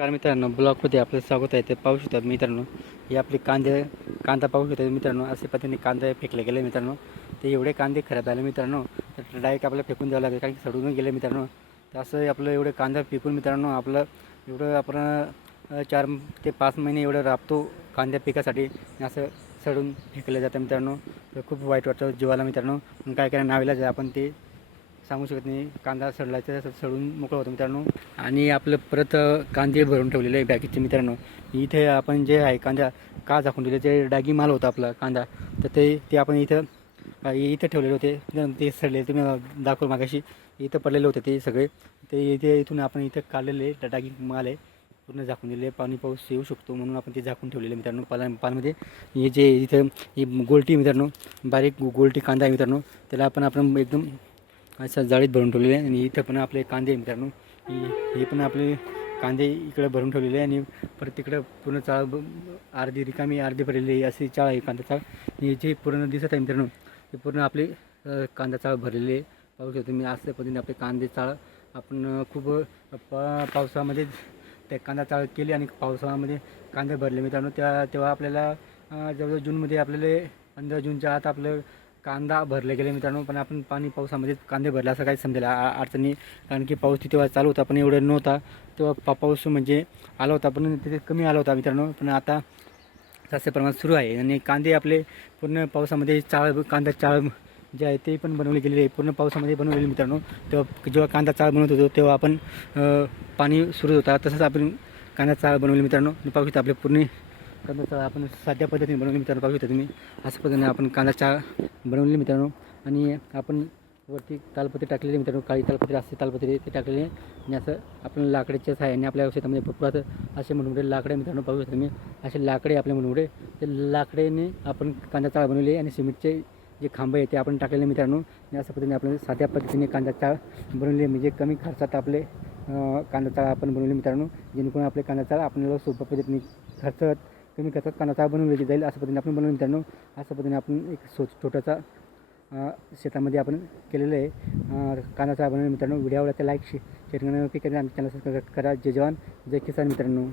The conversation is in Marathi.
नमस्कार मित्रांनो ब्लॉगमध्ये आपलं स्वागत आहे. ते पाहू शकतात मित्रांनो हे आपले कांदे कांदा पाहू शकतात मित्रांनो. असे पद्धतीने कांदे फेकले गेले मित्रांनो. ते एवढे कांदे खराब झाले मित्रांनो तर डायरेक्ट आपल्याला फेकून द्यावं लागेल कारण की सडून गेले मित्रांनो. तर असं आपलं एवढं कांदा पिकून मित्रांनो आपलं एवढं आपण चार ते पाच महिने एवढं राबतो कांद्या पिकासाठी. आणि असं सडून फेकलं जातं मित्रांनो. तर खूप वाईट वाटतं जीवाला मित्रांनो. काय काय नावेला आपण ते. सांगू शकत नाही. कांदा सडलायचा सडून मोकळं होतं मित्रांनो. आणि आपलं परत कांदे भरून ठेवलेले आहे बॅगेचे मित्रांनो. इथे आपण जे आहे कांदा का झाकून दिले जे डागी माल होता आपला कांदा तर ते ते आपण इथं इथं ठेवलेले होते. ते सडले तुम्ही अ, दाखव मागाशी. इथं पडलेले होते ते सगळे. ते इथे इथून आपण इथं काढलेले डागी माल आहे. पूर्ण झाकून दिले पाणी पाऊस येऊ शकतो म्हणून आपण ते झाकून ठेवलेले मित्रांनो पाला पानमध्ये हे जे इथं ही गोलटी मित्रांनो बारीक गोलटी कांदा आहे मित्रांनो. त्याला आपण आपण एकदम अशा जाळीत भरून ठेवलेले आहे. आणि इथं पण आपले कांदे मित्रांनो. हे हे पण आपले कांदे इकडे भरून ठेवलेले आहे. आणि परत तिकडं पूर्ण चाळ अर्धी रिकामी अर्धी भरलेली आहे. अशी चाळ आहे कांदा चाळ. जे पूर्ण दिसत आहे मित्रांनो ते पूर्ण आपले कांदा चाळ भरलेले आहे. पाहू शकतो मी असल्या पद्धतीने आपले कांदे चाळ आपण खूप पा पावसामध्ये त्या कांदा चाळ केली आणि पावसामध्ये कांदे भरले मित्रांनो. त्या तेव्हा आपल्याला जवळजवळ जूनमध्ये आपल्याला पंधरा जूनच्या आत आपलं कांदा भरले गेले मित्रांनो पण आपण पाणी पावसामध्ये कांदे भरले असं काही समजेल अडचणी कारण की पाऊस तेव्हा चालू होता पण एवढं नव्हता. तेव्हा पा पाऊस म्हणजे आला होता पण तिथे कमी आला होता मित्रांनो. पण आता जास्त प्रमाणात सुरू आहे. आणि कांदे आपले पूर्ण पावसामध्ये चाळ कांदा चाळ जे आहे ते पण बनवले गेलेले आहे. पूर्ण पावसामध्ये बनवलेले मित्रांनो. तेव्हा जेव्हा कांदा चाळ बनवत होतो तेव्हा आपण पाणी सुरू होता. तसंच आपण कांदा चाळ बनवले मित्रांनो. पाऊस आपले पूर्ण कांदा चाळ आपण साध्या पद्धतीने बनवले मित्रांनो. पाहू शकता तुम्ही. अशा पद्धतीने आपण कांदा चाळ बनवलेली मित्रांनो. आणि आपण वरती तालपत्री टाकलेले मित्रांनो. काळी तालपत्री असते तालपत्री ते टाकलेले आणि असं आपण लाकडाच्या सहाय्याने आपल्या शेतामध्ये म्हणजे भरपूर असे मोठमोठे लाकडे मित्रांनो. पाहू शकता तुम्ही. असे लाकडे आपल्या मोठमोठे ते लाकडेने आपण कांदा चाळ बनवली आणि सिमेंटचे जे खांब आहे ते आपण टाकलेले मित्रांनो. आणि अशा पद्धतीने आपण साध्या पद्धतीने कांदा चाळ बनवली म्हणजे कमी खर्चात आपले कांदा चाळ आपण बनवले मित्रांनो. जेणेकरून आपले कांदा चाळ आपल्याला सोप्या पद्धतीने खर्चात कमी करतात कांदा बनवून बनवली जाईल अशा पद्धतीने आपण बनवून मित्रांनो अशा पद्धतीने आपण एक सो छोटासा शेतामध्ये आपण केलेलं आहे. कानाचा कांदा मित्रांनो व्हिडिओ आवडला तर लाईक शेअर करा. आमच्या चॅनल सबस्क्राईब करा. जय जवान. जय किसान मित्रांनो.